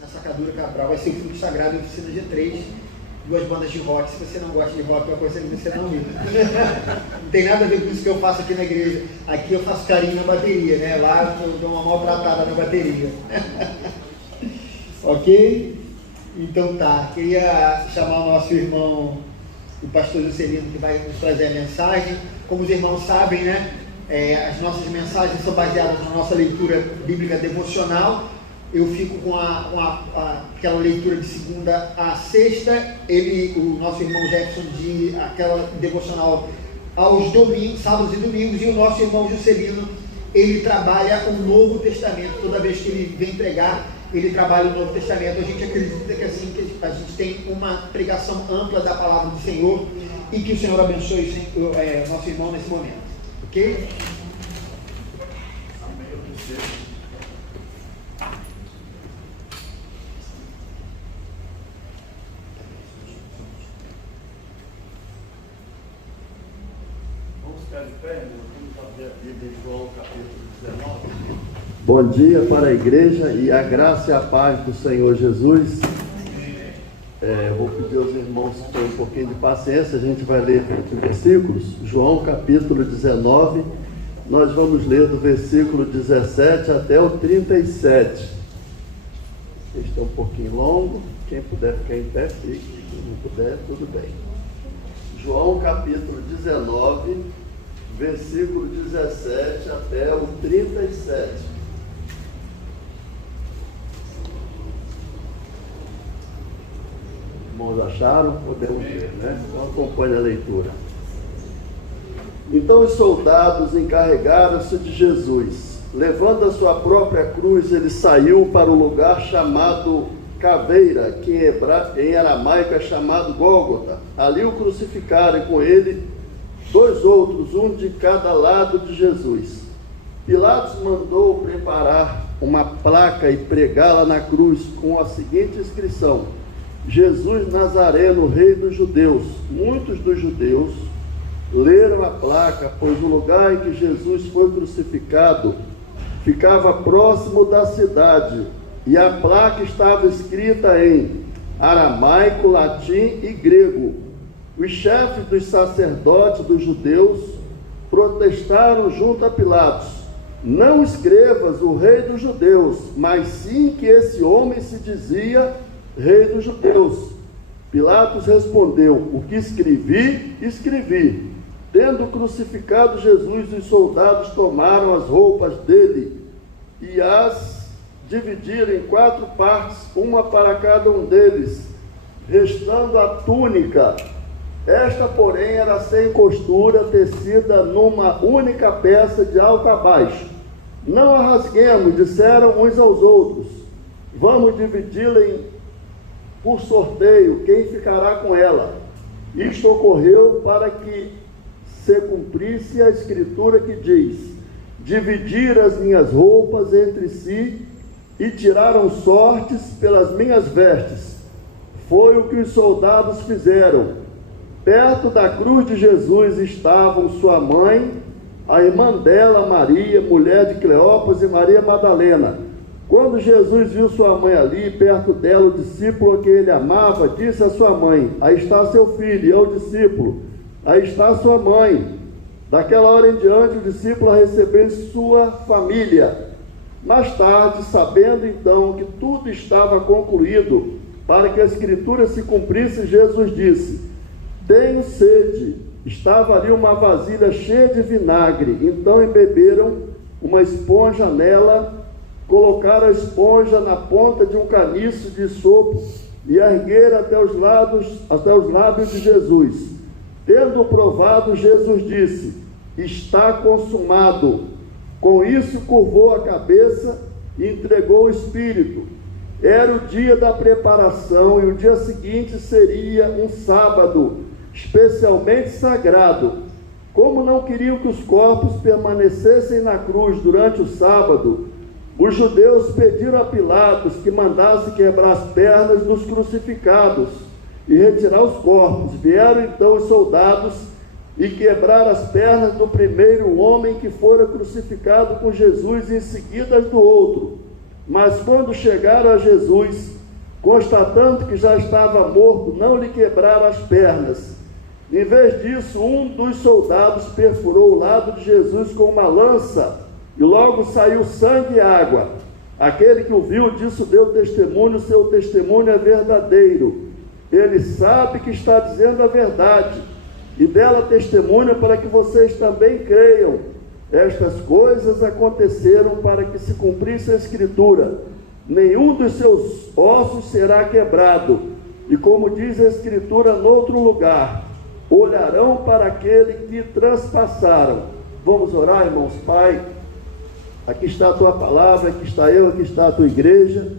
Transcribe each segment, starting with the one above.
na Sacadura Cabral, vai ser o Fruto Sagrado em Oficina G3, 2 bandas de rock. Se você não gosta de rock, eu aconselho você não ir. Não tem nada a ver com isso que eu faço aqui na igreja. Aqui eu faço carinho na bateria, né? Lá eu dou uma maltratada na bateria. Ok? Então tá, queria chamar o nosso irmão, o pastor Juscelino, que vai nos trazer a mensagem. Como os irmãos sabem, né? As nossas mensagens são baseadas na nossa leitura bíblica devocional. Eu fico com aquela leitura de segunda a sexta. O nosso irmão Jefferson, de aquela devocional aos domingos, sábados e domingos. E o nosso irmão Juscelino, ele trabalha o Novo Testamento. Toda vez que ele vem pregar, ele trabalha o Novo Testamento. A gente acredita que assim que a gente tem uma pregação ampla da palavra do Senhor, e que o Senhor abençoe o nosso irmão nesse momento. Ok? Bom dia para a igreja e a graça e a paz do Senhor Jesus. Vou pedir aos irmãos que tenham um pouquinho de paciência. A gente vai ler entre versículos. João capítulo 19, nós vamos ler do versículo 17 até o 37. Este é um pouquinho longo, quem puder ficar em pé, fique. Quem não puder, tudo bem. João capítulo 19, versículo 17 até o 37. Irmãos acharam? Podemos ver, né? Então acompanhe a leitura. Então os soldados encarregaram-se de Jesus. Levando a sua própria cruz, ele saiu para o lugar chamado Caveira, que em aramaico é chamado Gólgota. Ali o crucificaram e com ele 2 outros, um de cada lado de Jesus. Pilatos mandou preparar uma placa e pregá-la na cruz com a seguinte inscrição: Jesus Nazareno, Rei dos Judeus. Muitos dos judeus leram a placa, pois o lugar em que Jesus foi crucificado ficava próximo da cidade, e a placa estava escrita em aramaico, latim e grego. Os chefes dos sacerdotes dos judeus protestaram junto a Pilatos: não escrevas o Rei dos Judeus, mas sim que esse homem se dizia Rei dos Judeus. Pilatos respondeu: o que escrevi, escrevi. Tendo crucificado Jesus, os soldados tomaram as roupas dele e as dividiram em 4 partes, uma para cada um deles, restando a túnica. Esta, porém, era sem costura, tecida numa única peça de alto a baixo. Não a rasguemos, disseram uns aos outros. Vamos dividi-la por sorteio, quem ficará com ela? Isto ocorreu para que se cumprisse a escritura que diz: dividir as minhas roupas entre si e tiraram sortes pelas minhas vestes. Foi o que os soldados fizeram. Perto da cruz de Jesus estavam sua mãe, a irmã dela, Maria, mulher de Cleopas, e Maria Madalena. Quando Jesus viu sua mãe ali, perto dela, o discípulo a quem ele amava, disse à sua mãe: aí está seu filho. E ao discípulo: aí está sua mãe. Daquela hora em diante, o discípulo a recebeu em sua família. Mais tarde, sabendo então que tudo estava concluído, para que a escritura se cumprisse, Jesus disse: tenho sede. Estava ali uma vasilha cheia de vinagre. Então embeberam uma esponja nela, colocaram a esponja na ponta de um caniço de sopo e ergueram até os lábios de Jesus. Tendo provado, Jesus disse: está consumado. Com isso curvou a cabeça e entregou o Espírito. Era o dia da preparação e o dia seguinte seria um sábado, especialmente sagrado. Como não queriam que os corpos permanecessem na cruz durante o sábado, os judeus pediram a Pilatos que mandasse quebrar as pernas dos crucificados e retirar os corpos. Vieram então os soldados e quebraram as pernas do primeiro homem que fora crucificado com Jesus, e em seguida as do outro. Mas quando chegaram a Jesus, constatando que já estava morto, não lhe quebraram as pernas. Em vez disso, um dos soldados perfurou o lado de Jesus com uma lança, e logo saiu sangue e água. Aquele que o viu, disso deu testemunho, seu testemunho é verdadeiro. Ele sabe que está dizendo a verdade, e dela testemunha para que vocês também creiam. Estas coisas aconteceram para que se cumprisse a Escritura. Nenhum dos seus ossos será quebrado. E como diz a Escritura noutro lugar, olharão para aquele que transpassaram. Vamos orar, irmãos. Pai, aqui está a tua palavra, aqui está eu, aqui está a tua igreja.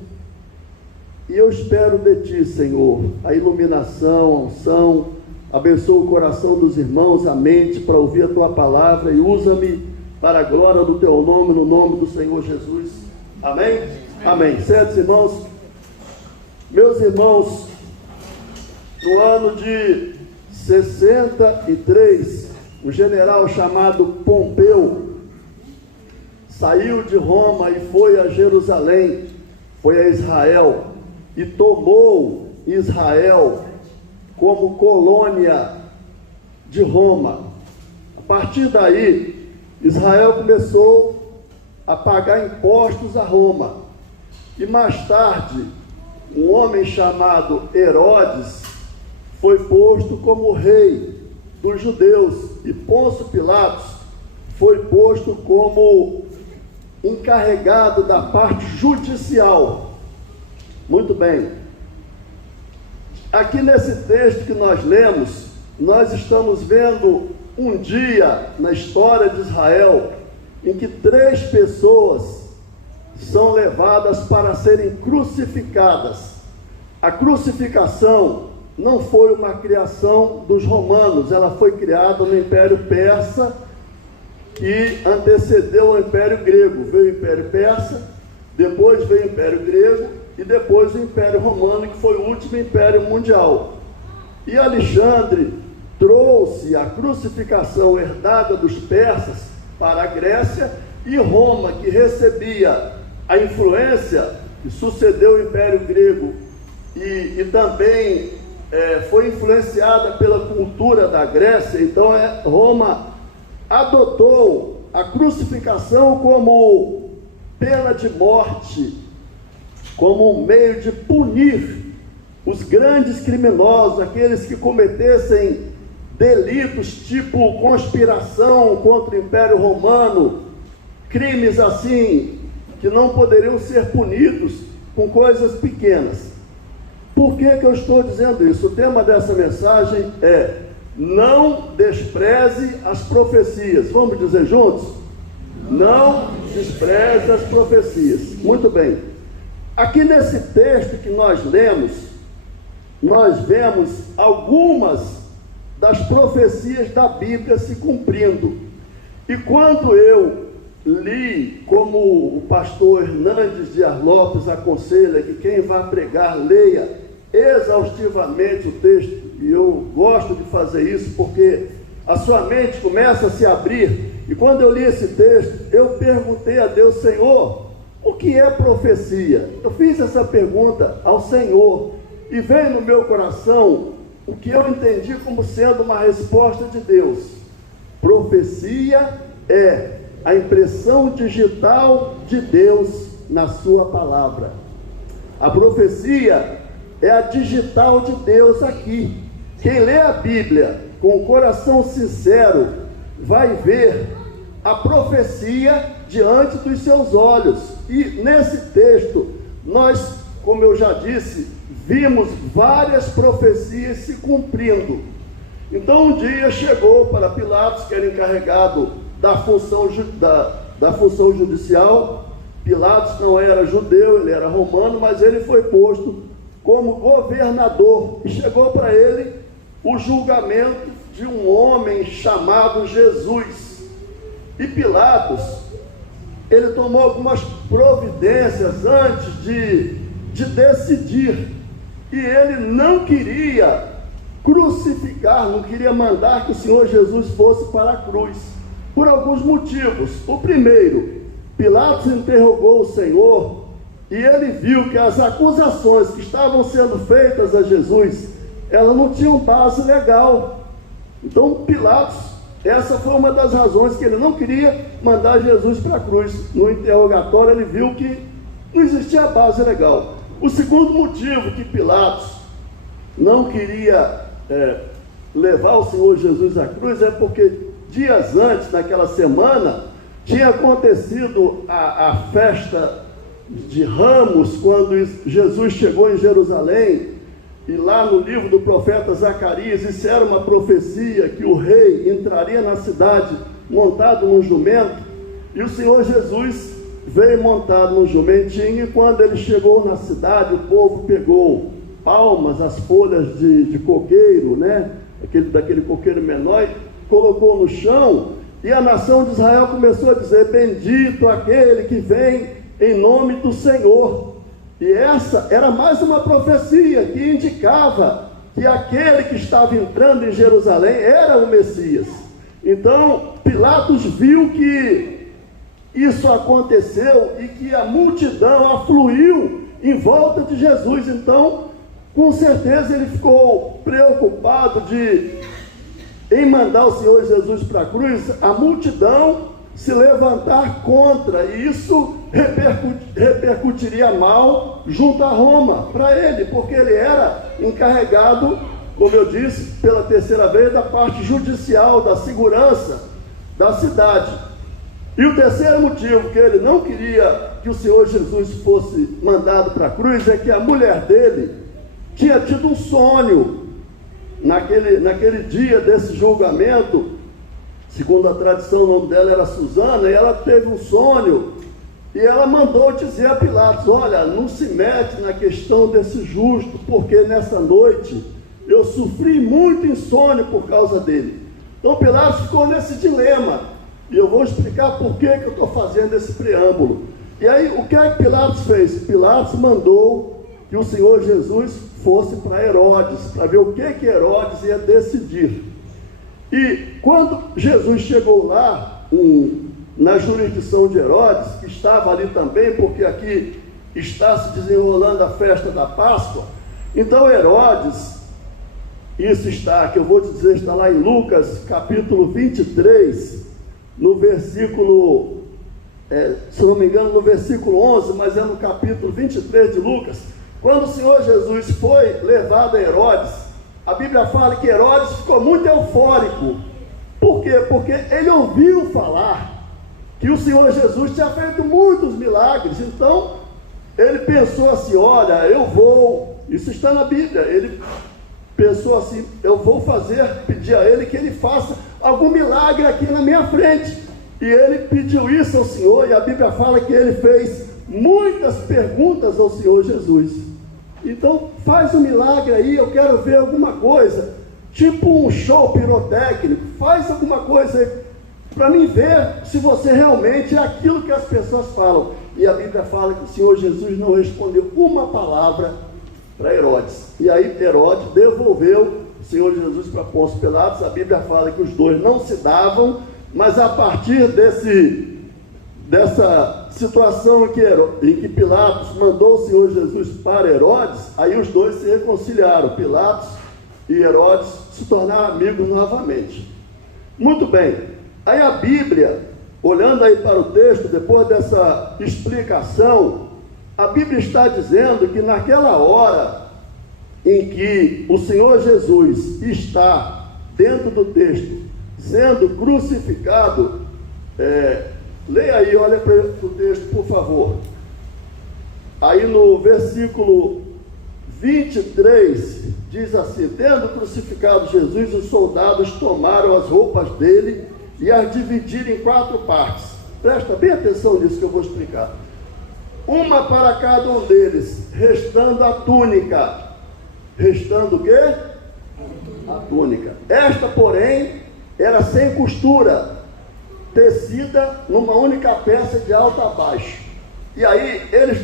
E eu espero de ti, Senhor, a iluminação, a unção. Abençoa o coração dos irmãos, a mente, para ouvir a tua palavra, e usa-me para a glória do teu nome, no nome do Senhor Jesus. Amém? Amém. Certos irmãos? Meus irmãos, no ano de 63, um general chamado Pompeu saiu de Roma e foi a Jerusalém, foi a Israel, e tomou Israel como colônia de Roma. A partir daí, Israel começou a pagar impostos a Roma. E mais tarde, um homem chamado Herodes foi posto como rei dos judeus, e Pôncio Pilatos foi posto como encarregado da parte judicial. Muito bem. Aqui nesse texto que nós lemos, nós estamos vendo um dia na história de Israel em que 3 pessoas são levadas para serem crucificadas. A crucificação não foi uma criação dos romanos, ela foi criada no Império Persa e antecedeu o Império Grego. Veio o Império Persa, depois veio o Império Grego e depois o Império Romano, que foi o último império mundial. E Alexandre trouxe a crucificação herdada dos persas para a Grécia, e Roma, que recebia a influência que sucedeu o Império Grego e também foi influenciada pela cultura da Grécia. Então Roma adotou a crucificação como pena de morte, como um meio de punir os grandes criminosos, aqueles que cometessem delitos tipo conspiração contra o Império Romano, crimes assim que não poderiam ser punidos com coisas pequenas. Por que eu estou dizendo isso? O tema dessa mensagem é: não despreze as profecias. Vamos dizer juntos? Não despreze as profecias. Muito bem. Aqui nesse texto que nós lemos, nós vemos algumas das profecias da Bíblia se cumprindo. E quando eu li, como o pastor Hernandes Dias Lopes aconselha que quem vai pregar leia exaustivamente o texto, e eu gosto de fazer isso porque a sua mente começa a se abrir. E quando eu li esse texto, eu perguntei a Deus: Senhor, o que é profecia? Eu fiz essa pergunta ao Senhor e veio no meu coração o que eu entendi como sendo uma resposta de Deus. Profecia é a impressão digital de Deus na sua palavra. A profecia é a digital de Deus aqui. Quem lê a Bíblia com o coração sincero vai ver a profecia diante dos seus olhos. E nesse texto, nós, como eu já disse, vimos várias profecias se cumprindo. Então um dia chegou para Pilatos, que era encarregado da função judicial. Pilatos não era judeu, ele era romano, mas ele foi posto como governador. E chegou para ele o julgamento de um homem chamado Jesus. E Pilatos, ele tomou algumas providências antes de decidir. E ele não queria crucificar, não queria mandar que o Senhor Jesus fosse para a cruz, por alguns motivos. O primeiro, Pilatos interrogou o Senhor e ele viu que as acusações que estavam sendo feitas a Jesus, elas não tinham base legal. Então Pilatos, essa foi uma das razões que ele não queria mandar Jesus para a cruz. No interrogatório ele viu que não existia base legal. O segundo motivo que Pilatos não queria levar o Senhor Jesus à cruz é porque dias antes, naquela semana, tinha acontecido a festa de Ramos, quando Jesus chegou em Jerusalém, e lá no livro do profeta Zacarias, isso era uma profecia que o rei entraria na cidade montado num jumento, e o Senhor Jesus veio montado num jumentinho, e quando ele chegou na cidade, o povo pegou palmas, as folhas de coqueiro, né? Daquele coqueiro menor, colocou no chão, e a nação de Israel começou a dizer: bendito aquele que vem em nome do Senhor. E essa era mais uma profecia que indicava que aquele que estava entrando em Jerusalém era o Messias. Então Pilatos viu que isso aconteceu e que a multidão afluiu em volta de Jesus. Então, com certeza, ele ficou preocupado em mandar o Senhor Jesus para a cruz, a multidão se levantar contra, e isso repercutiria mal junto a Roma, para ele, porque ele era encarregado, como eu disse, pela terceira vez, da parte judicial, da segurança da cidade. E o terceiro motivo que ele não queria que o Senhor Jesus fosse mandado para a cruz é que a mulher dele tinha tido um sonho naquele dia desse julgamento. Segundo a tradição, o nome dela era Susana, e ela teve um sonho, e ela mandou dizer a Pilatos: olha, não se mete na questão desse justo, porque nessa noite eu sofri muito insônia por causa dele. Então Pilatos ficou nesse dilema, e eu vou explicar por que eu estou fazendo esse preâmbulo. E aí, o que é que Pilatos fez? Pilatos mandou que o Senhor Jesus fosse para Herodes, para ver o que Herodes ia decidir. E quando Jesus chegou lá, na jurisdição de Herodes, que estava ali também, porque aqui está se desenrolando a festa da Páscoa, então Herodes, isso está, que eu vou te dizer, está lá em Lucas, capítulo 23, no versículo, se não me engano, no versículo 11, mas é no capítulo 23 de Lucas, quando o Senhor Jesus foi levado a Herodes, a Bíblia fala que Herodes ficou muito eufórico. Por quê? Porque ele ouviu falar que o Senhor Jesus tinha feito muitos milagres. Então, ele pensou assim: olha, isso está na Bíblia, ele pensou assim: eu vou pedir a ele que ele faça algum milagre aqui na minha frente. E ele pediu isso ao Senhor, e a Bíblia fala que ele fez muitas perguntas ao Senhor Jesus. Então, faz um milagre aí, eu quero ver alguma coisa, tipo um show pirotécnico, faz alguma coisa aí, para mim ver se você realmente é aquilo que as pessoas falam. E a Bíblia fala que o Senhor Jesus não respondeu uma palavra para Herodes. E aí Herodes devolveu o Senhor Jesus para Pôncio Pilatos. A Bíblia fala que os dois não se davam, mas a partir dessa situação em que Pilatos mandou o Senhor Jesus para Herodes, aí os dois se reconciliaram, Pilatos e Herodes se tornaram amigos novamente. Muito bem, aí a Bíblia, olhando aí para o texto, depois dessa explicação, a Bíblia está dizendo que naquela hora em que o Senhor Jesus está, dentro do texto, sendo crucificado, leia aí, olha para o texto, por favor. Aí no versículo 23, diz assim: tendo crucificado Jesus, os soldados tomaram as roupas dele e as dividiram em 4 partes. Presta bem atenção nisso que eu vou explicar. Uma para cada um deles, restando a túnica. Restando o quê? A túnica. Esta, porém, era sem costura, tecida numa única peça de alto a baixo. E aí eles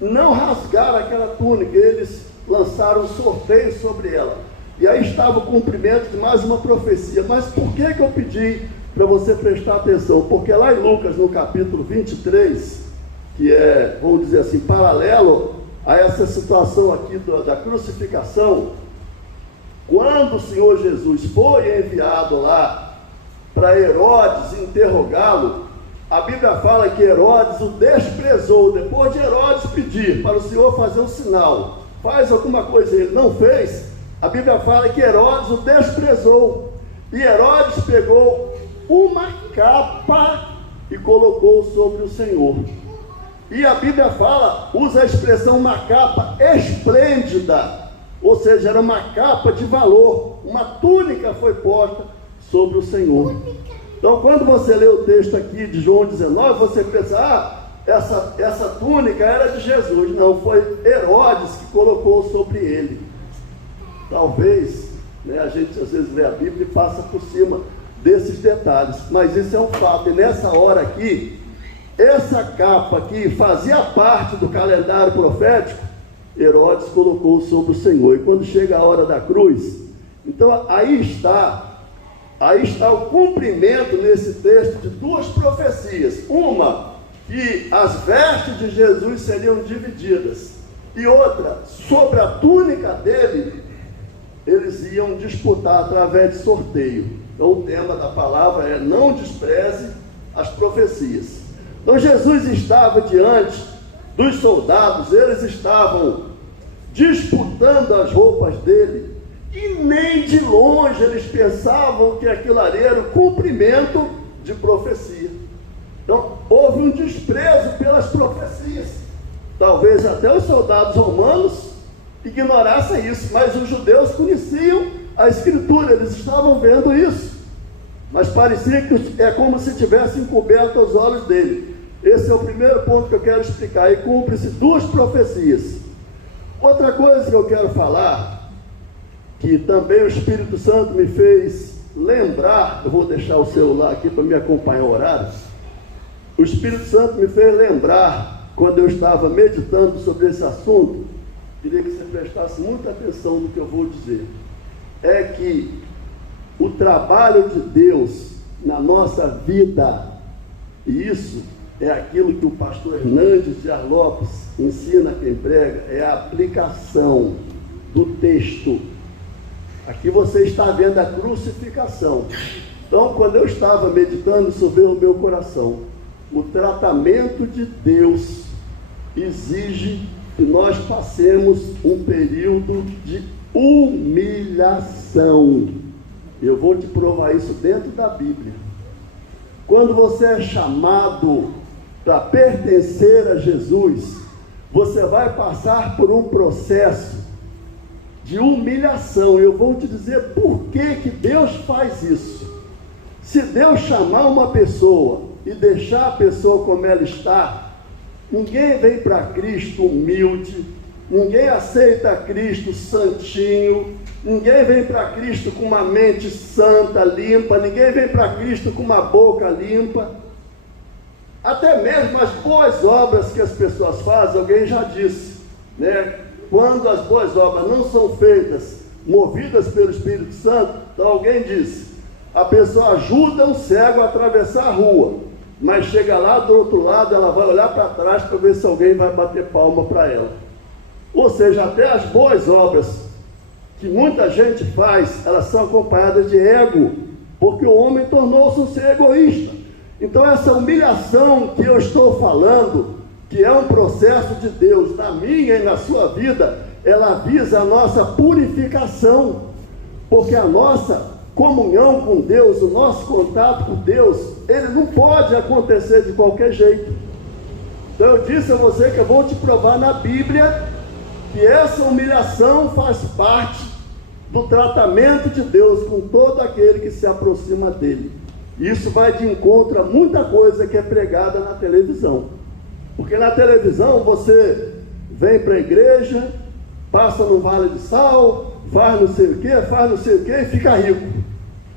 não rasgaram aquela túnica, eles lançaram um sorteio sobre ela. E aí estava o cumprimento de mais uma profecia. Mas por que eu pedi para você prestar atenção? Porque lá em Lucas, no capítulo 23, que é, vamos dizer assim, paralelo a essa situação aqui da crucificação. Quando o Senhor Jesus foi enviado lá para Herodes interrogá-lo, a Bíblia fala que Herodes o desprezou. Depois de Herodes pedir para o Senhor fazer um sinal, faz alguma coisa, ele não fez, a Bíblia fala que Herodes o desprezou. E Herodes pegou uma capa e colocou sobre o Senhor. E a Bíblia fala, usa a expressão uma capa esplêndida, ou seja, era uma capa de valor, uma túnica foi posta sobre o Senhor. Então, quando você lê o texto aqui de João 19, você pensa, essa túnica era de Jesus. Não, foi Herodes que colocou sobre ele. Talvez, a gente às vezes lê a Bíblia e passa por cima desses detalhes, mas isso é um fato. E nessa hora aqui, essa capa que fazia parte do calendário profético, Herodes colocou sobre o Senhor. E quando chega a hora da cruz, então aí está o cumprimento nesse texto de duas profecias. Uma, que as vestes de Jesus seriam divididas, e outra, sobre a túnica dele, eles iam disputar através de sorteio. Então o tema da palavra é: não despreze as profecias. Então Jesus estava diante dos soldados, eles estavam disputando as roupas dele, e nem de longe eles pensavam que aquilo ali era o cumprimento de profecia. Então houve um desprezo pelas profecias. Talvez até os soldados romanos ignorassem isso, mas os judeus conheciam a Escritura, eles estavam vendo isso, mas parecia que é como se tivessem encoberto os olhos dele. Esse é o primeiro ponto que eu quero explicar. E cumpre-se duas profecias. Outra coisa que eu quero falar, que também o Espírito Santo me fez lembrar, eu vou deixar o celular aqui para me acompanhar o horário. O Espírito Santo me fez lembrar, quando eu estava meditando sobre esse assunto, queria que você prestasse muita atenção no que eu vou dizer, é que o trabalho de Deus na nossa vida, e isso é aquilo que o pastor Hernandes de Lopes ensina a quem prega, é a aplicação do texto. Aqui você está vendo a crucificação. Então, quando eu estava meditando, isso veio ao meu coração. O tratamento de Deus exige que nós passemos um período de humilhação. Eu vou te provar isso dentro da Bíblia. Quando você é chamado para pertencer a Jesus, você vai passar por um processo de humilhação. Eu vou te dizer por que Deus faz isso. Se Deus chamar uma pessoa e deixar a pessoa como ela está, ninguém vem para Cristo humilde, ninguém aceita Cristo santinho, ninguém vem para Cristo com uma mente santa, limpa, ninguém vem para Cristo com uma boca limpa. Até mesmo as boas obras que as pessoas fazem, alguém já disse, quando as boas obras não são feitas, movidas pelo Espírito Santo, então alguém disse, a pessoa ajuda um cego a atravessar a rua, mas chega lá do outro lado, ela vai olhar para trás para ver se alguém vai bater palma para ela. Ou seja, até as boas obras que muita gente faz, elas são acompanhadas de ego, porque o homem tornou-se um ser egoísta. Então essa humilhação que eu estou falando, que é um processo de Deus na minha e na sua vida, ela visa a nossa purificação, porque a nossa comunhão com Deus, o nosso contato com Deus, ele não pode acontecer de qualquer jeito. Então eu disse a você que eu vou te provar na Bíblia que essa humilhação faz parte do tratamento de Deus com todo aquele que se aproxima dele. Isso vai de encontro a muita coisa que é pregada na televisão, porque na televisão você vem para a igreja, passa no Vale de Sal, faz não sei o que e fica rico.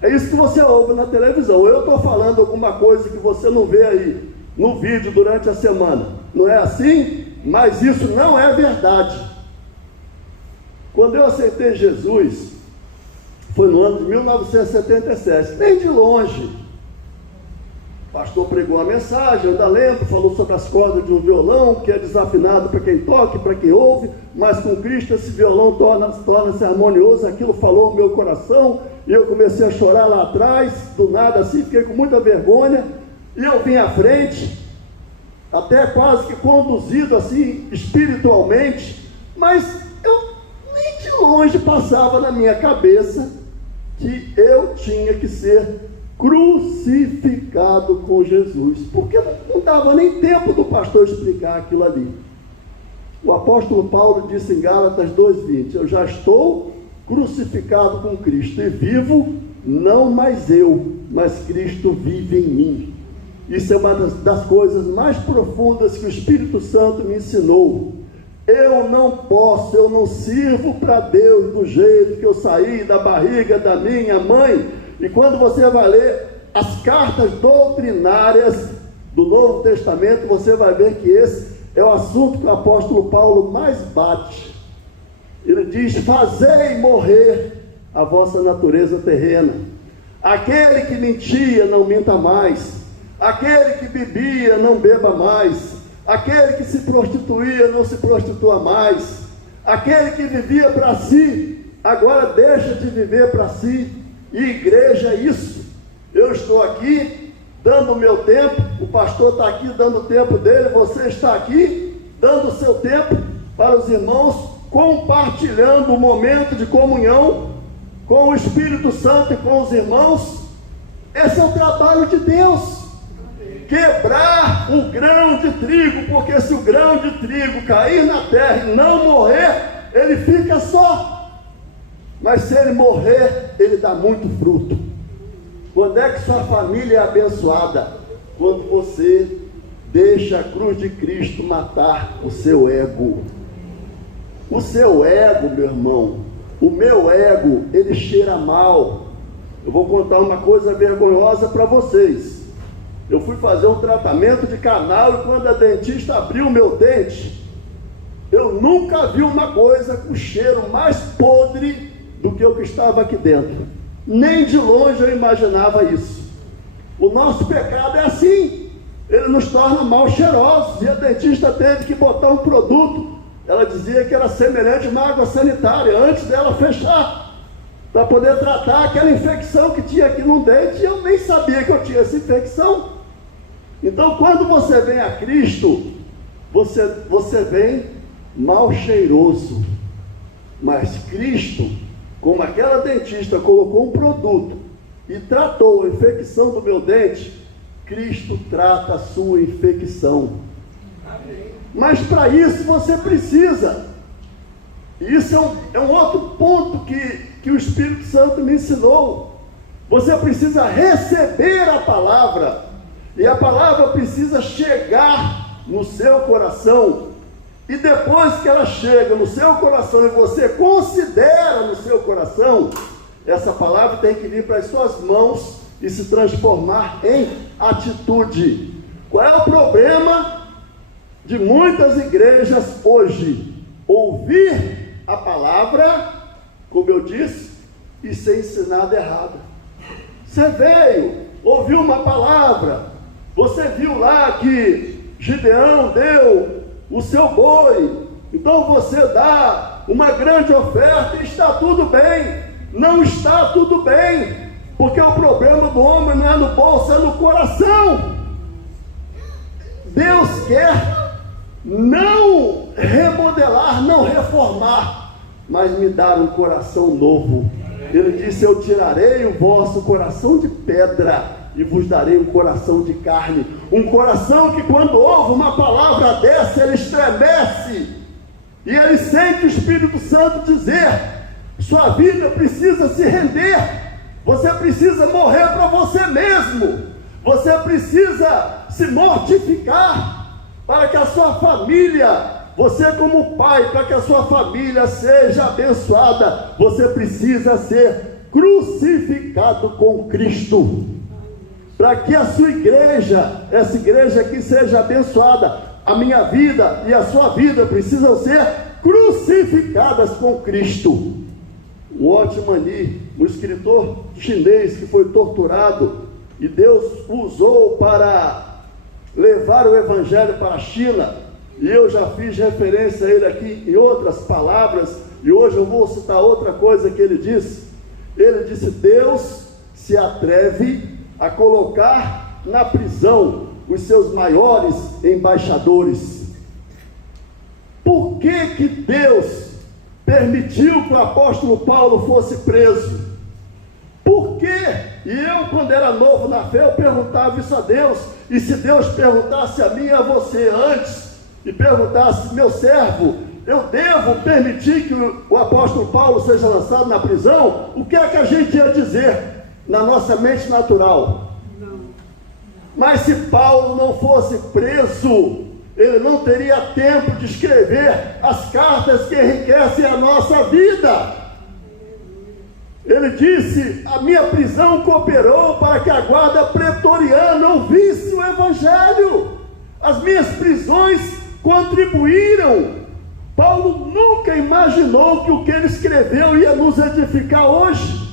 É isso que você ouve na televisão. Eu estou falando alguma coisa que você não vê aí no vídeo durante a semana, não é assim? Mas isso não é verdade. Quando eu aceitei Jesus, foi no ano de 1977, nem de longe pastor pregou a mensagem, eu ainda lembro, falou sobre as cordas de um violão, que é desafinado para quem toca, para quem ouve, mas com Cristo esse violão torna-se harmonioso. Aquilo falou no meu coração, e eu comecei a chorar lá atrás, do nada assim, fiquei com muita vergonha, e eu vim à frente, até quase que conduzido assim, espiritualmente, mas eu nem de longe passava na minha cabeça que eu tinha que ser crucificado com Jesus, porque não dava nem tempo do pastor explicar aquilo ali. O apóstolo Paulo disse em Gálatas 2:20: eu já estou crucificado com Cristo, e vivo não mais eu, mas Cristo vive em mim. Isso é uma das coisas mais profundas que o Espírito Santo me ensinou. Eu não sirvo para Deus do jeito que eu saí da barriga da minha mãe. E quando você vai ler as cartas doutrinárias do Novo Testamento, você vai ver que esse é o assunto que o apóstolo Paulo mais bate. Ele diz: fazei morrer a vossa natureza terrena. Aquele que mentia, não minta mais. Aquele que bebia, não beba mais. Aquele que se prostituía, não se prostitua mais. Aquele que vivia para si, agora deixa de viver para si. E igreja é isso. Eu estou aqui dando o meu tempo, o pastor está aqui dando o tempo dele, você está aqui dando o seu tempo para os irmãos, compartilhando o momento de comunhão com o Espírito Santo e com os irmãos. Esse é o trabalho de Deus. Quebrar o grão de trigo, porque se o grão de trigo cair na terra e não morrer, ele fica só. Mas se ele morrer, ele dá muito fruto. Quando é que sua família é abençoada? Quando você deixa a cruz de Cristo matar o seu ego. O seu ego, meu irmão, o meu ego, ele cheira mal. Eu vou contar uma coisa vergonhosa para vocês. Eu fui fazer um tratamento de canal, e quando a dentista abriu o meu dente, eu nunca vi uma coisa com cheiro mais podre do que o que estava aqui dentro. Nem de longe eu imaginava isso. O nosso pecado é assim, ele nos torna mal cheirosos, e a dentista teve que botar um produto, ela dizia que era semelhante a uma água sanitária, antes dela fechar, para poder tratar aquela infecção que tinha aqui no dente, e eu nem sabia que eu tinha essa infecção. Então, quando você vem a Cristo, você vem mal cheiroso, mas Cristo, como aquela dentista colocou um produto e tratou a infecção do meu dente, Cristo trata a sua infecção. Amém. Mas para isso você precisa, isso é um outro ponto que o Espírito Santo me ensinou, você precisa receber a palavra, e a palavra precisa chegar no seu coração. E depois que ela chega no seu coração e você considera no seu coração, essa palavra tem que vir para as suas mãos e se transformar em atitude. Qual é o problema de muitas igrejas hoje? Ouvir a palavra, como eu disse, e ser ensinado errado. Você veio, ouviu uma palavra, você viu lá que Gideão deu o seu boi, então você dá uma grande oferta e está tudo bem. Não está tudo bem, porque o problema do homem não é no bolso, é no coração. Deus quer não remodelar, não reformar, mas me dar um coração novo. Ele disse: eu tirarei o vosso coração de pedra e vos darei um coração de carne. Um coração que, quando ouve uma palavra dessa, ele estremece, e ele sente o Espírito Santo dizer: sua vida precisa se render, você precisa morrer para você mesmo, você precisa se mortificar, para que a sua família, você como pai, para que a sua família seja abençoada, você precisa ser crucificado com Cristo. Para que a sua igreja, essa igreja aqui seja abençoada, a minha vida e a sua vida precisam ser crucificadas com Cristo. O Watchman Nee, um escritor chinês que foi torturado e Deus usou para levar o Evangelho para a China, e eu já fiz referência a ele aqui em outras palavras, e hoje eu vou citar outra coisa que ele disse. Ele disse: Deus se atreve a colocar na prisão os seus maiores embaixadores. Por que Deus permitiu que o apóstolo Paulo fosse preso? Por quê? E eu, quando era novo na fé, eu perguntava isso a Deus. E se Deus perguntasse a mim e a você antes, e perguntasse: meu servo, eu devo permitir que o apóstolo Paulo seja lançado na prisão? O que é que a gente ia dizer na nossa mente natural? Não. Mas se Paulo não fosse preso, ele não teria tempo de escrever as cartas que enriquecem a nossa vida. Ele disse: a minha prisão cooperou para que a guarda pretoriana ouvisse o Evangelho. As minhas prisões contribuíram. Paulo nunca imaginou que o que ele escreveu ia nos edificar hoje.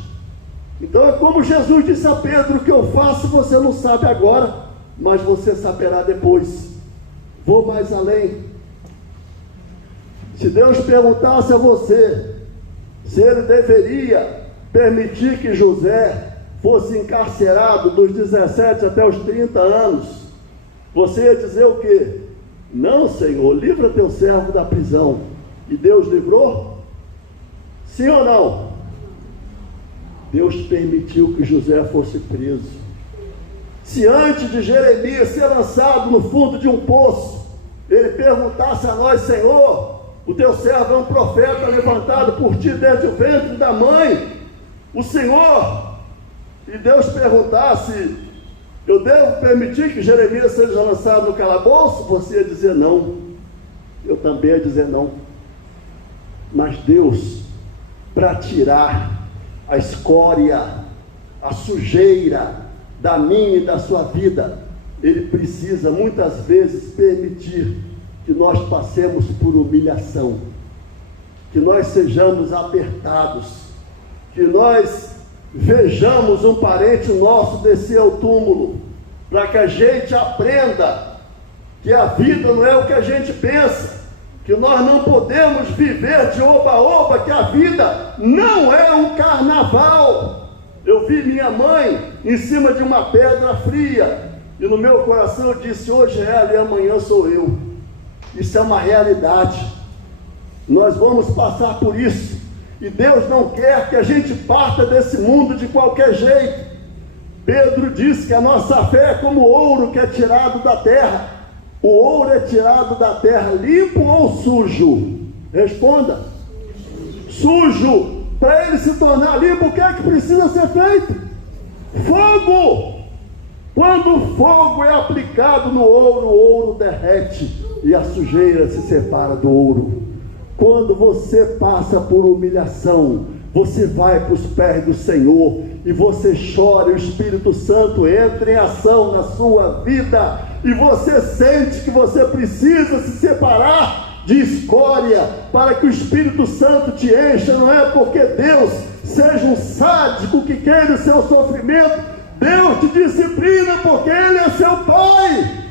Então é como Jesus disse a Pedro: o que eu faço você não sabe agora, mas você saberá depois. Vou mais além. Se Deus perguntasse a você se ele deveria permitir que José fosse encarcerado dos 17 até os 30 anos, você ia dizer o quê? Não, Senhor, livra teu servo da prisão. E Deus livrou? Sim ou não? Deus permitiu que José fosse preso. Se antes de Jeremias ser lançado no fundo de um poço, ele perguntasse a nós: Senhor, o teu servo é um profeta levantado por ti desde o ventre da mãe, o Senhor, e Deus perguntasse: eu devo permitir que Jeremias seja lançado no calabouço? Você ia dizer não. Eu também ia dizer não. Mas Deus, para tirar a escória, a sujeira da minha e da sua vida, Ele precisa muitas vezes permitir que nós passemos por humilhação, que nós sejamos apertados, que nós vejamos um parente nosso descer ao túmulo, para que a gente aprenda que a vida não é o que a gente pensa, que nós não podemos viver de oba-oba, que a vida não é um carnaval. Eu vi minha mãe em cima de uma pedra fria, e no meu coração eu disse: hoje é ela e amanhã sou eu. Isso é uma realidade. Nós vamos passar por isso. E Deus não quer que a gente parta desse mundo de qualquer jeito. Pedro disse que a nossa fé é como ouro que é tirado da terra. O ouro é tirado da terra limpo ou sujo? Responda. Sujo. Para ele se tornar limpo, o que é que precisa ser feito? Fogo. Quando o fogo é aplicado no ouro, o ouro derrete e a sujeira se separa do ouro. Quando você passa por humilhação, você vai para os pés do Senhor e você chora, e o Espírito Santo entra em ação na sua vida, e você sente que você precisa se separar de escória para que o Espírito Santo te encha. Não é porque Deus seja um sádico que queira o seu sofrimento. Deus te disciplina porque Ele é seu Pai.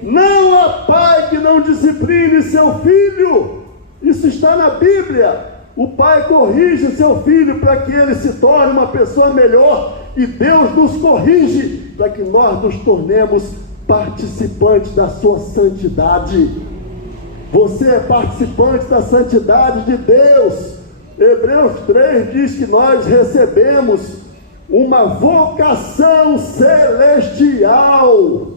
Não há pai que não discipline seu filho. Isso está na Bíblia. O pai corrige o seu filho para que ele se torne uma pessoa melhor, e Deus nos corrige para que nós nos tornemos participantes da sua santidade. Você é participante da santidade de Deus. Hebreus 3 diz que nós recebemos uma vocação celestial.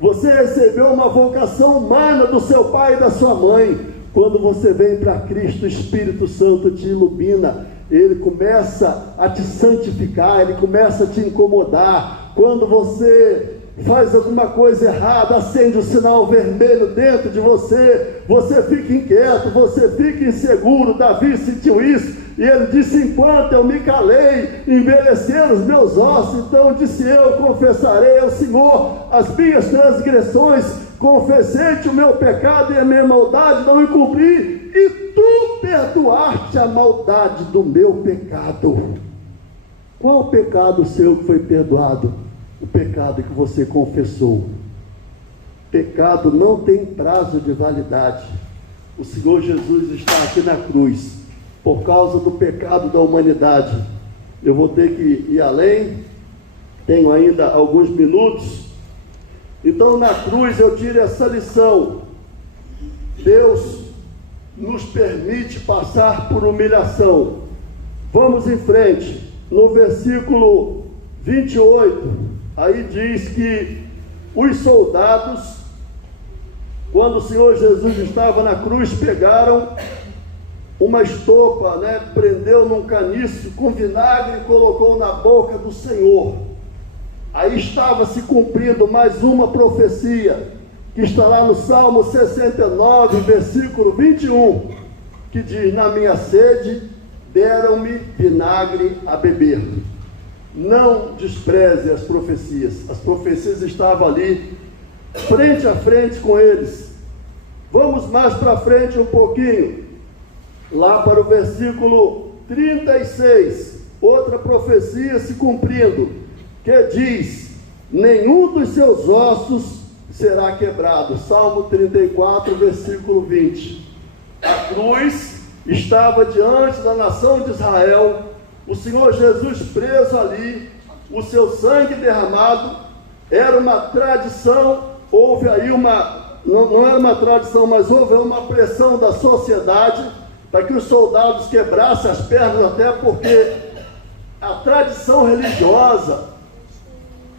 Você recebeu uma vocação humana do seu pai e da sua mãe. Quando você vem para Cristo, o Espírito Santo te ilumina, Ele começa a te santificar, Ele começa a te incomodar. Quando você faz alguma coisa errada, acende o sinal vermelho dentro de você, você fica inquieto, você fica inseguro. Davi sentiu isso, e ele disse: enquanto eu me calei, envelheceram os meus ossos. Então disse eu: confessarei ao Senhor as minhas transgressões, confessei-te o meu pecado e a minha maldade não encobri, e tu perdoaste a maldade do meu pecado. Qual o pecado seu que foi perdoado? o pecado que você confessou. Pecado não tem prazo de validade. O Senhor Jesus está aqui na cruz por causa do pecado da humanidade. Eu vou ter que ir além, tenho ainda alguns minutos. Então, na cruz eu tiro essa lição. Deus nos permite passar por humilhação. Vamos em frente. No versículo 28, aí diz que os soldados, quando o Senhor Jesus estava na cruz, pegaram uma estopa, prendeu num caniço com vinagre e colocou na boca do Senhor. Aí estava se cumprindo mais uma profecia, que está lá no Salmo 69, versículo 21, que diz: na minha sede deram-me vinagre a beber. Não despreze as profecias estavam ali, frente a frente com eles. Vamos mais para frente um pouquinho, lá para o versículo 36, outra profecia se cumprindo, que diz: nenhum dos seus ossos será quebrado. Salmo 34, versículo 20. A cruz estava diante da nação de Israel, o Senhor Jesus preso ali, o seu sangue derramado. Era uma tradição, houve aí não era uma tradição, mas houve uma pressão da sociedade para que os soldados quebrassem as pernas, até porque a tradição religiosa,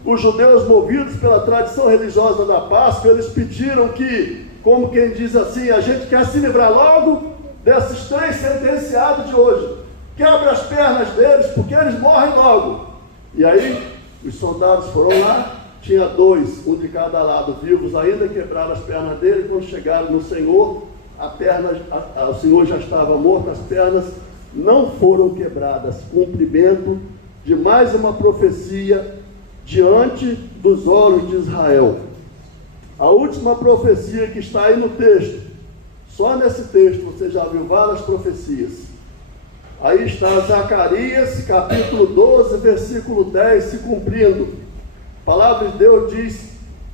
os judeus, movidos pela tradição religiosa da Páscoa, eles pediram que, como quem diz assim, a gente quer se livrar logo desses 3 sentenciados de hoje, quebra as pernas deles, porque eles morrem logo. E aí, os soldados foram lá, tinha 2, um de cada lado, vivos ainda, quebraram as pernas dele. Quando chegaram no Senhor, o Senhor já estava morto, as pernas não foram quebradas. Cumprimento de mais uma profecia diante dos olhos de Israel. A última profecia que está aí no texto, só nesse texto você já viu várias profecias. Aí está Zacarias, capítulo 12, versículo 10, se cumprindo. A palavra de Deus diz,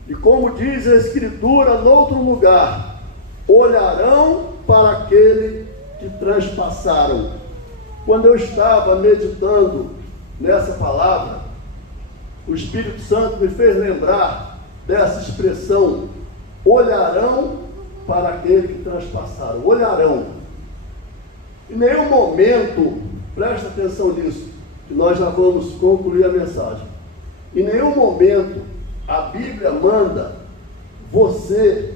e como diz a Escritura noutro lugar: olharão para aquele que transpassaram. Quando eu estava meditando nessa palavra, o Espírito Santo me fez lembrar dessa expressão: olharão para aquele que transpassaram. Olharão. Em nenhum momento, presta atenção nisso, que nós já vamos concluir a mensagem. Em nenhum momento a Bíblia manda você,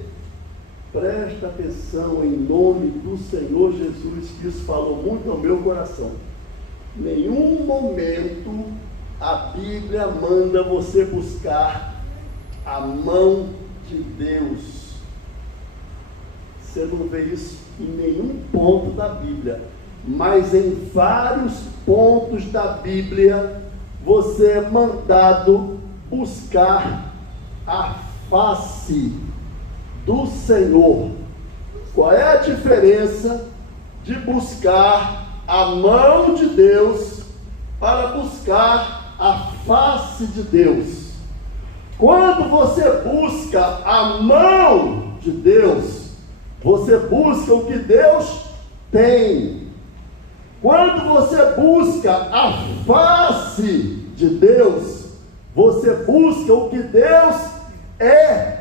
presta atenção em nome do Senhor Jesus, que isso falou muito ao meu coração. Em nenhum momento a Bíblia manda você buscar a mão de Deus. Você não vê isso em nenhum ponto da Bíblia, mas em vários pontos da Bíblia você é mandado buscar a face do Senhor. Qual é a diferença de buscar a mão de Deus para buscar a face de Deus? Quando você busca a mão de Deus, você busca o que Deus tem. Quando você busca a face de Deus, você busca o que Deus é.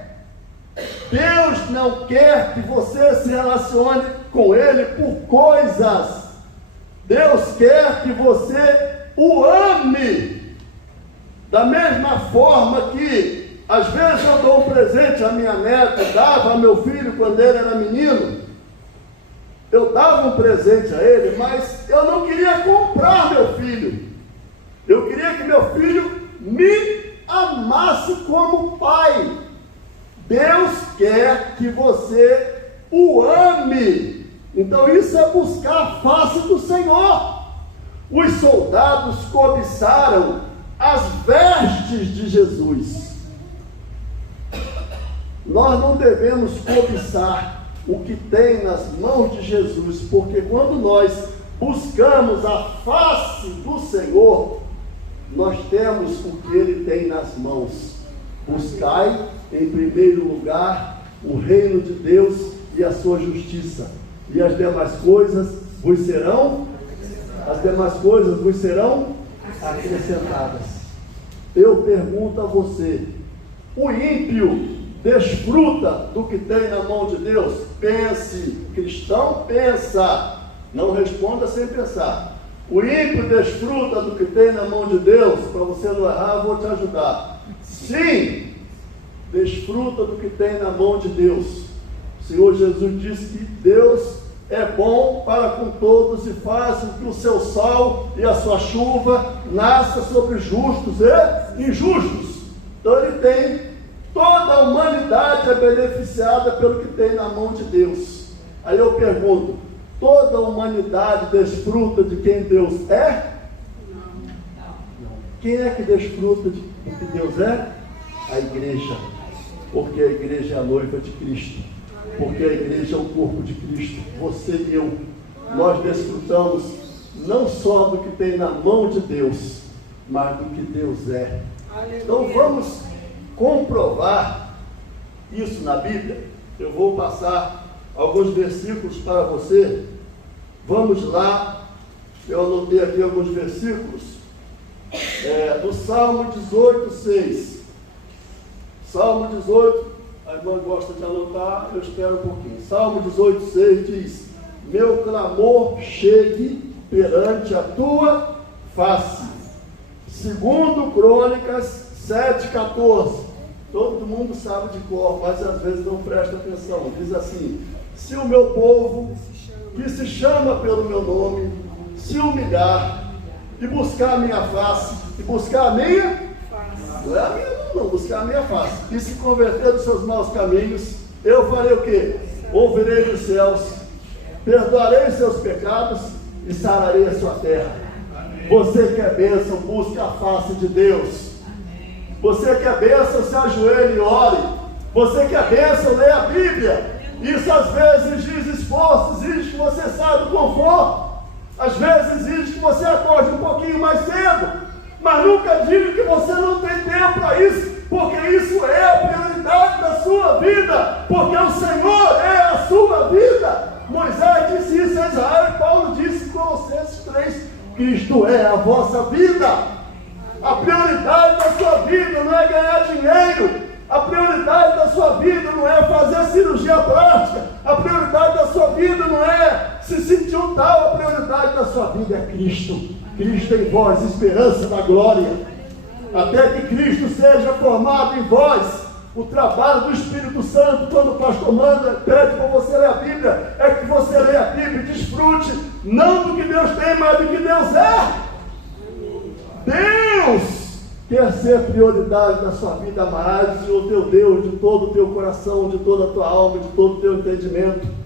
Deus não quer que você se relacione com Ele por coisas. Deus quer que você o ame. Da mesma forma que às vezes eu dou um presente à minha neta, dava ao meu filho quando ele era menino, eu dava um presente a ele, mas eu não queria comprar meu filho. Eu queria que meu filho me amasse como pai. Deus quer que você o ame. Então isso é buscar a face do Senhor. Os soldados cobiçaram as vestes de Jesus. Nós não devemos cobiçar o que tem nas mãos de Jesus, porque quando nós buscamos a face do Senhor, nós temos o que Ele tem nas mãos. Buscai, em primeiro lugar, o reino de Deus e a sua justiça, e as demais coisas vos serão acrescentadas. Eu pergunto a você: o ímpio desfruta do que tem na mão de Deus? Pense, cristão, pensa, não responda sem pensar. O ímpio desfruta do que tem na mão de Deus? Para você não errar, eu vou te ajudar. Sim, desfruta do que tem na mão de Deus. O Senhor Jesus disse que Deus é bom para com todos e faz com que o seu sol e a sua chuva nasça sobre justos e injustos. Então Ele tem, toda a humanidade é beneficiada pelo que tem na mão de Deus. Aí eu pergunto: toda a humanidade desfruta de quem Deus é? Não. Quem é que desfruta de que Deus é? A igreja. Porque a igreja é a noiva de Cristo. Porque a igreja é o corpo de Cristo. Você e eu, nós desfrutamos não só do que tem na mão de Deus, mas do que Deus é. Então vamos comprovar isso na Bíblia. Eu vou passar alguns versículos para você. Vamos lá. Eu anotei aqui alguns versículos. Do Salmo 18, 6. Salmo 18, a irmã gosta de anotar, eu espero um pouquinho. Salmo 18, 6 diz: meu clamor chegue perante a tua face. Segundo Crônicas 7, 14. Todo mundo sabe de cor, mas às vezes não presta atenção. Diz assim: se o meu povo, que se chama pelo meu nome, se humilhar e buscar a minha face, e buscar a minha, não é a minha não, buscar a minha face, e se converter dos seus maus caminhos, eu farei o quê? Ouvirei dos céus, perdoarei os seus pecados e sararei a sua terra. Você quer bênção, busque a face de Deus. Você quer bênção, se ajoelhe e ore. Você quer bênção, leia a Bíblia. Isso às vezes exige esforço, exige que você saia do conforto. Às vezes exige que você acorde um pouquinho mais cedo. Mas nunca diga que você não tem tempo para isso, porque isso é a prioridade da sua vida, porque o Senhor é a sua vida. Moisés disse isso a Israel e Paulo disse em Colossenses 3, Cristo é a vossa vida. A prioridade da sua vida não é ganhar dinheiro, a prioridade da sua vida não é fazer cirurgia plástica, a prioridade da sua vida não é se sentir um tal, a prioridade da sua vida é Cristo. Cristo em vós, esperança da glória. Até que Cristo seja formado em vós. O trabalho do Espírito Santo, quando o pastor manda, pede para você ler a Bíblia, é que você leia a Bíblia e desfrute, não do que Deus tem, mas do que Deus é. Deus quer ser prioridade na sua vida. Amarás o Senhor teu Deus de todo o teu coração, de toda a tua alma, de todo o teu entendimento.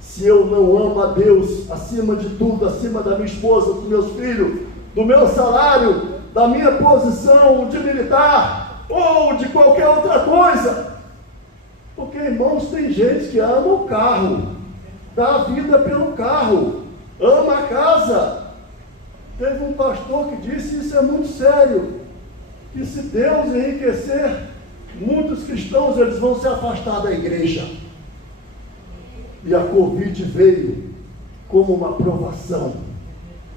Se eu não amo a Deus acima de tudo, acima da minha esposa, dos meus filhos, do meu salário, da minha posição de militar ou de qualquer outra coisa, porque, irmãos, tem gente que ama o carro, dá a vida pelo carro, ama a casa. Teve um pastor que disse: isso é muito sério, que se Deus enriquecer muitos cristãos, eles vão se afastar da igreja. E a Covid veio como uma provação.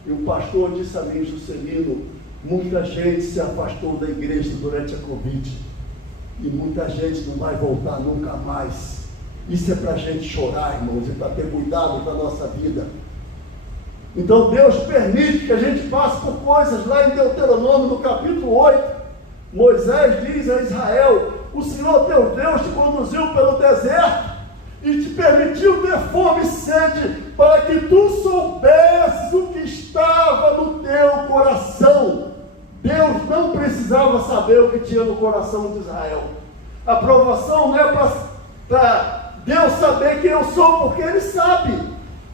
E o pastor disse a mim: Juscelino, muita gente se afastou da igreja durante a Covid. E muita gente não vai voltar nunca mais. Isso é para a gente chorar, irmãos, e para ter cuidado da nossa vida. Então Deus permite que a gente passe por coisas. Lá em Deuteronômio, no capítulo 8, Moisés diz a Israel: o Senhor teu Deus te conduziu pelo deserto e te permitiu ter fome e sede, para que tu soubesses o que estava no teu coração. Deus não precisava saber o que tinha no coração de Israel. A provação não é para Deus saber quem eu sou, porque Ele sabe.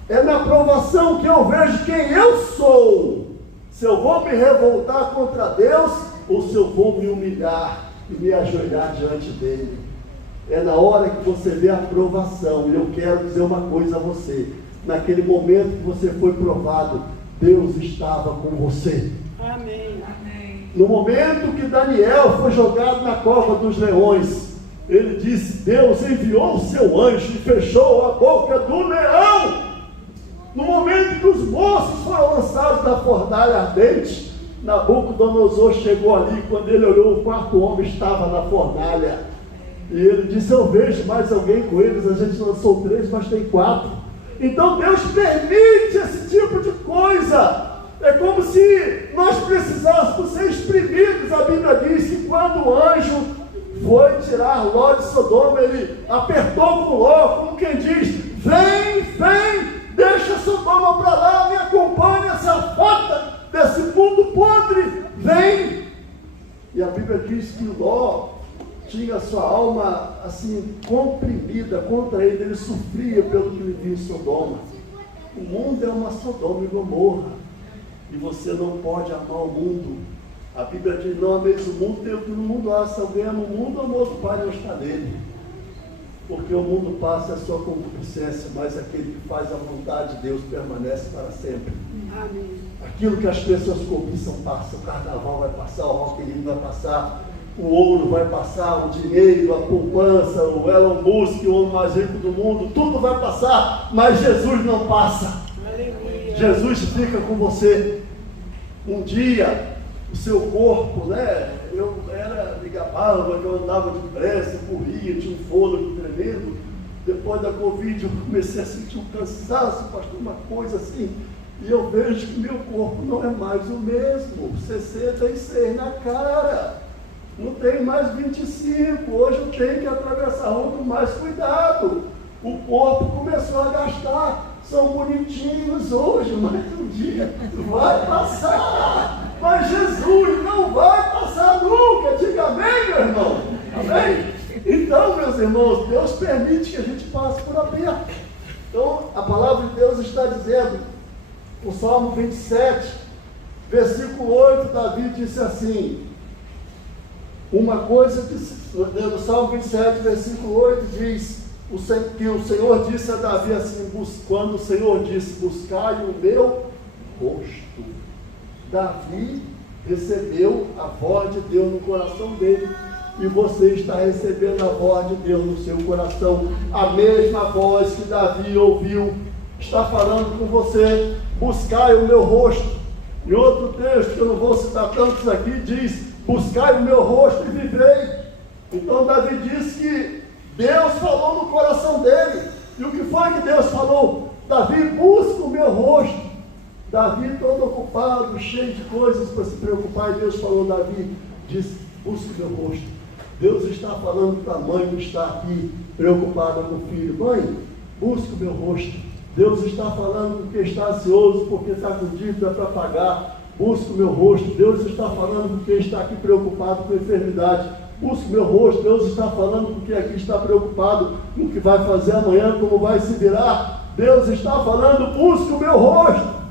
É na provação que eu vejo quem eu sou. Se eu vou me revoltar contra Deus, ou se eu vou me humilhar e me ajoelhar diante dEle. É na hora que você vê a provação. E eu quero dizer uma coisa a você: naquele momento que você foi provado, Deus estava com você. Amém. Amém. No momento que Daniel foi jogado na cova dos leões, ele disse: Deus enviou o seu anjo e fechou a boca do leão. No momento que os moços foram lançados na fornalha ardente, Nabucodonosor chegou ali. Quando ele olhou, o quarto homem estava na fornalha. E ele disse: eu vejo mais alguém com eles. A gente lançou 3, mas tem 4. Então Deus permite esse tipo de coisa. É como se nós precisássemos ser exprimidos. A Bíblia diz que quando o anjo foi tirar Ló de Sodoma, ele apertou com Ló, como quem diz: vem, vem, deixa Sodoma para lá, me acompanhe, essa falta desse mundo podre, vem. E a Bíblia diz que Ló tinha sua alma assim comprimida contra ele sofria pelo que ele via em Sodoma. O mundo é uma Sodoma e Gomorra, e você não pode amar o mundo. A Bíblia diz: não ameis o mundo, tem o que no mundo há. Se alguém ama o mundo, o amor do Pai não está nele. Porque o mundo passa a sua concupiscência, mas aquele que faz a vontade de Deus permanece para sempre. Amém. Aquilo que as pessoas cobiçam passa. O carnaval vai passar, o Rock in Rio vai passar, o ouro vai passar, o dinheiro, a poupança, o Elon Musk, o homem mais rico do mundo, tudo vai passar, mas Jesus não passa. Aleluia. Jesus fica com você. Um dia, o seu corpo, né? Eu era de gabava, eu andava depressa, corria, tinha um fôlego tremendo. Depois da Covid, eu comecei a sentir um cansaço, pastor, uma coisa assim. E eu vejo que meu corpo não é mais o mesmo. 66 na cara. Não tem mais 25. Hoje eu tenho que atravessar a rua com mais cuidado. O corpo começou a gastar. São bonitinhos hoje, mas um dia vai passar. Mas Jesus não vai passar nunca. Diga amém, meu irmão. Amém? Então, meus irmãos, Deus permite que a gente passe por aperto. Então, a palavra de Deus está dizendo, o Salmo 27, versículo 8, Davi disse assim, uma coisa que, no Salmo 27, versículo 8, diz que o Senhor disse a Davi assim, quando o Senhor disse, buscai o meu rosto. Davi recebeu a voz de Deus no coração dele, e você está recebendo a voz de Deus no seu coração. A mesma voz que Davi ouviu está falando com você: buscai o meu rosto. E outro texto, que eu não vou citar tantos aqui, diz: buscai o meu rosto e vivei. Então Davi disse que Deus falou no coração dele. E o que foi que Deus falou? Davi, busca o meu rosto. Davi todo ocupado, cheio de coisas para se preocupar, e Deus falou: Davi, disse, busca o meu rosto. Deus está falando para a mãe que está aqui, preocupada com o filho: mãe, busca o meu rosto. Deus está falando com quem está ansioso, porque está com dívida para pagar: busca o meu rosto. Deus está falando com quem está aqui preocupado com a enfermidade: busca o meu rosto. Deus está falando com quem aqui está preocupado com o que vai fazer amanhã, como vai se virar. Deus está falando: busca o meu rosto.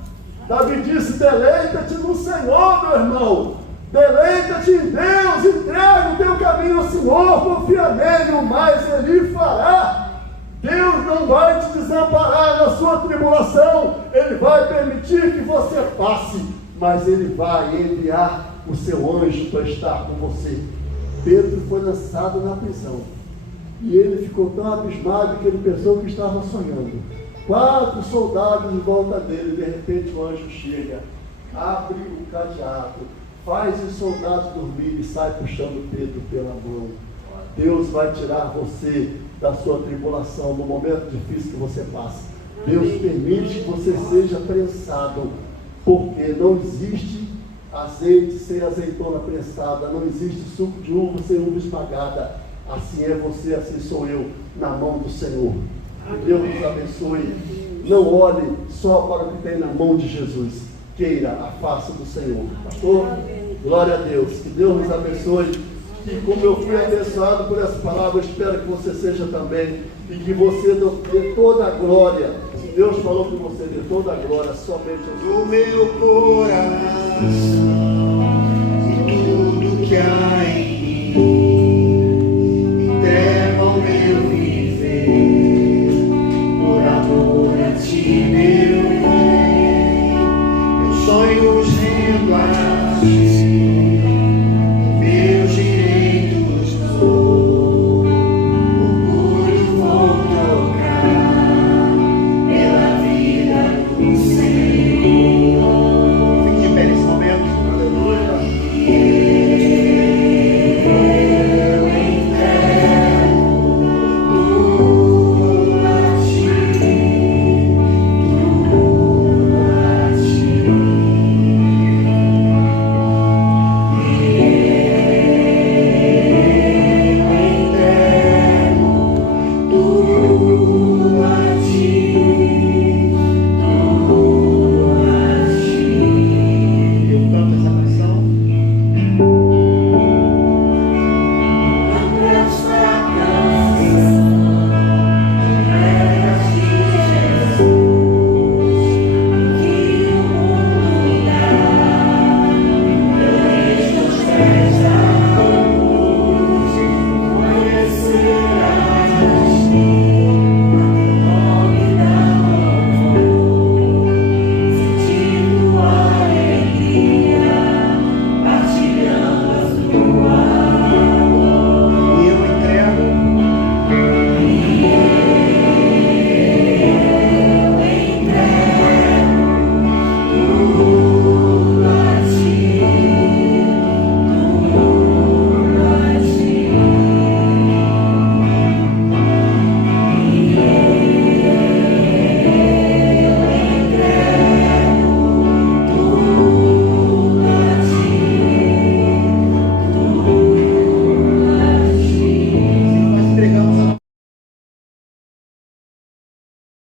Davi disse: deleita-te no Senhor, meu irmão. Deleita-te em Deus, entrega o teu caminho ao Senhor, confia nele, o mais Ele fará. Deus não vai te desamparar na sua tribulação, Ele vai permitir que você passe, mas Ele vai enviar o seu anjo para estar com você. Pedro foi lançado na prisão, e ele ficou tão abismado que ele pensou que estava sonhando. 4 soldados em volta dele, de repente o anjo chega, abre o cadeado, faz os soldados dormir e sai puxando Pedro pela mão. Deus vai tirar você da sua tribulação no momento difícil que você passa. Deus permite que você seja prensado, porque não existe azeite sem azeitona prensada, não existe suco de uva sem uva esmagada. Assim é você, assim sou eu, na mão do Senhor. Que Deus nos abençoe. Não olhe só para o que tem na mão de Jesus. Queira a face do Senhor. Pastor, glória a Deus. Que Deus nos abençoe. E como eu fui abençoado por essa palavra, eu espero que você seja também. E que você dê toda a glória. Deus falou que você dê toda a glória somente ao Senhor. O meu coração e tudo que há em mim, entrega ao meu viver, por amor a ti.